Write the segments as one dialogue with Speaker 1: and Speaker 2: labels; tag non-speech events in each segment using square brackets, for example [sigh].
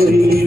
Speaker 1: Thank.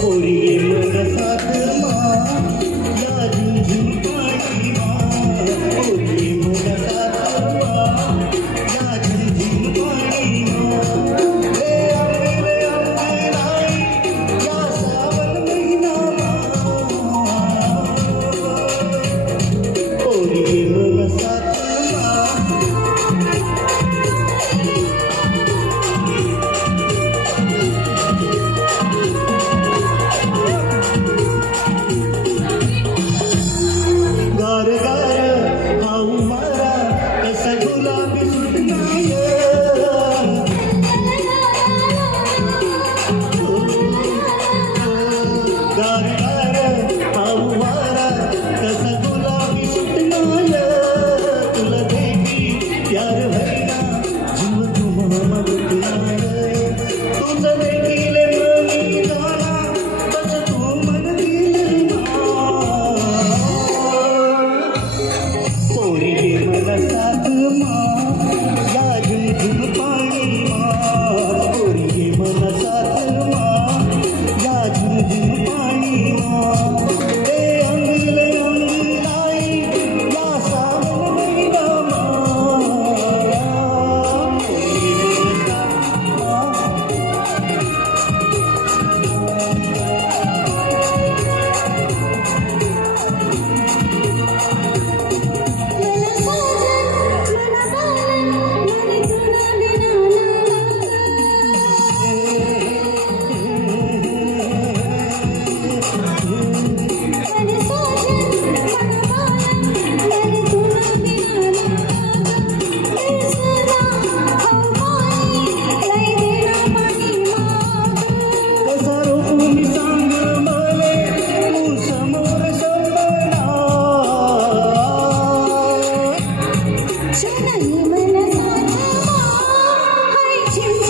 Speaker 1: कोरिए मेरे साथ माँ। Yes. [laughs]